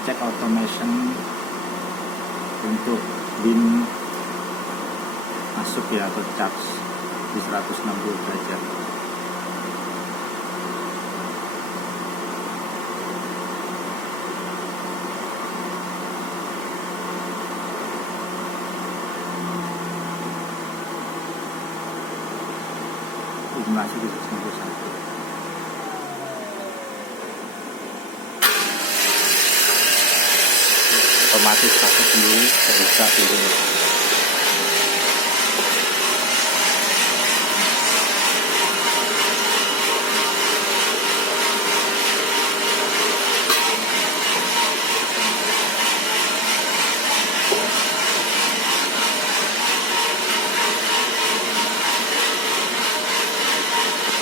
cek automation untuk bin masuk ya, atau charge di 160 derajat. Masih di 161. Otomatis pakai sendiri, terbuka dulu.